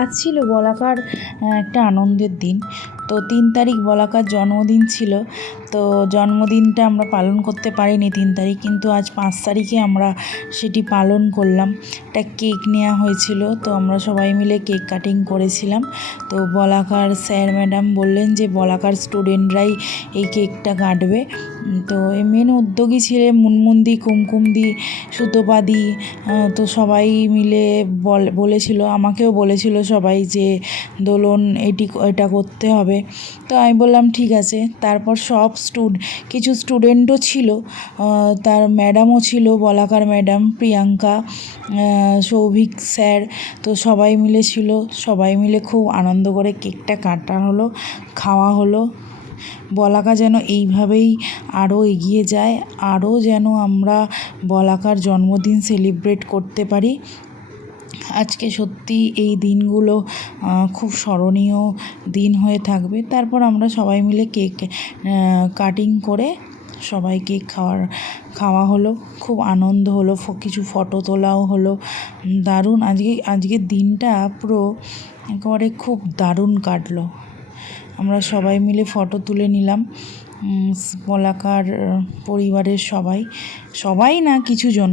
আজ ছিল বলাকার একটা আনন্দের দিন। তো 3 তারিখ বলাকার জন্মদিন ছিল। তো জন্মদিনটা আমরা পালন করতে পারিনি 3 তারিখ, কিন্তু আজ 5 তারিখে আমরা সেটি পালন করলাম। একটা কেক নেওয়া হয়েছিল, তো আমরা সবাই মিলে কেক কাটিং করেছিলাম। তো বলাকার স্যার ম্যাডাম বললেন যে বলাকার স্টুডেন্টরাই এই কেকটা কাটবে। তো এই মেন উদ্যোগী ছিলেন মুনমুনদি, কুমকুমদি, সুতোপাদি। তো সবাই মিলে বলেছিল, আমাকেও বলেছিল সবাই যে দোলন এটা করতে হবে। তো আমি বললাম ঠিক আছে। তারপর সব কিছু স্টুডেন্টও ছিল, তার ম্যাডামও ছিল, বলাকার ম্যাডাম, প্রিয়াঙ্কা, সৌভিক স্যার। তো সবাই মিলে ছিল, সবাই মিলে খুব আনন্দ করে কেকটা কাটা হলো, খাওয়া হলো। বলাকা যেন এইভাবেই আরও এগিয়ে যায়, আরও যেন আমরা বলাকার জন্মদিন সেলিব্রেট করতে পারি। আজকে সত্যি এই দিনগুলো খুব স্মরণীয় দিন হয়ে থাকবে। তারপর আমরা সবাই মিলে কেক কাটিং করে সবাই কেক খাওয়া হলো, খুব আনন্দ হলো, কিছু ফটো তোলাও হলো। দারুণ আজকের দিনটা পুরো একেবারে খুব দারুণ কাটলো। আমরা সবাই মিলে ফটো তুলে নিলাম, বলাকার পরিবারের সবাই না, কিছুজন।